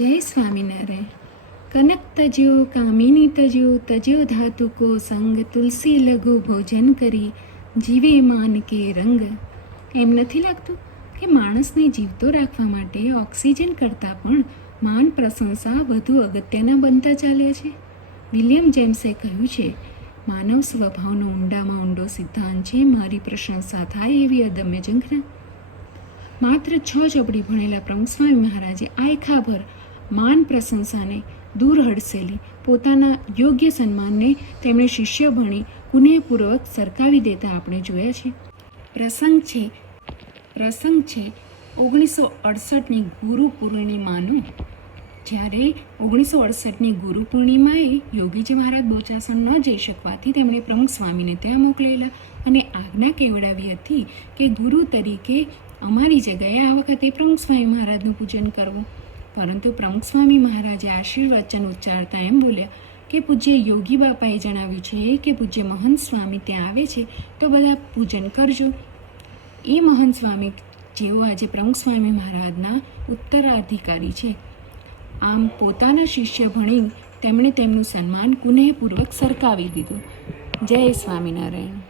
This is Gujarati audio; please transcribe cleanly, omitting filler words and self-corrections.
જય સ્વામિનારાયણ. કનક તજ્યો કામિની તજ્યો તજ્યો ધાતુ કો સંગ, તુલસી લઘુ ભોજન કરી જીવે માન કે રંગ. એમ નથી લાગતું કે માણસને જીવતો રાખવા માટે ઓક્સિજન કરતાં પણ માન પ્રશંસા વધુ અગત્યના બનતા ચાલ્યા છે? વિલિયમ જેમ્સે કહ્યું છે, માનવ સ્વભાવનો ઊંડામાં ઊંડો સિદ્ધાંત છે મારી પ્રશંસા થાય એવી અદમ્ય ઝંખના. માત્ર 6 ચોપડી ભણેલા પ્રમુખ સ્વામી મહારાજે આયખાભર માન પ્રશંસાને દૂર હડસેલી પોતાના યોગ્ય સન્માનને તેમણે શિષ્ય ભણી પુનઃપૂર્વક સરકાવી દેતા આપણે જોયા છે. પ્રસંગ છે 1968ની ગુરુ પૂર્ણિમાનું. જ્યારે 1968ની ગુરુ પૂર્ણિમાએ યોગીજી મહારાજ બોચાસણ ન જઈ શકવાથી તેમણે પ્રમુખ સ્વામીને ત્યાં મોકલેલા અને આજ્ઞા કેવડાવી હતી કે ગુરુ તરીકે અમારી જગ્યાએ આ વખતે પ્રમુખ સ્વામી મહારાજનું પૂજન કરવું. પરંતુ પ્રમુખ સ્વામી મહારાજે આશીર્વચન ઉચ્ચારતા એમ બોલ્યા કે પૂજ્ય યોગી બાપાએ જણાવ્યું છે કે પૂજ્ય મહંત સ્વામી ત્યાં આવે છે તો બધા પૂજન કરજો. એ મહંત સ્વામી જેઓ આજે પ્રમુખ સ્વામી મહારાજના ઉત્તરાધિકારી છે. આમ પોતાના શિષ્ય ભણી તેમણે તેમનું સન્માન પુનઃપૂર્વક સરકાવી દીધું. જય સ્વામિનારાયણ.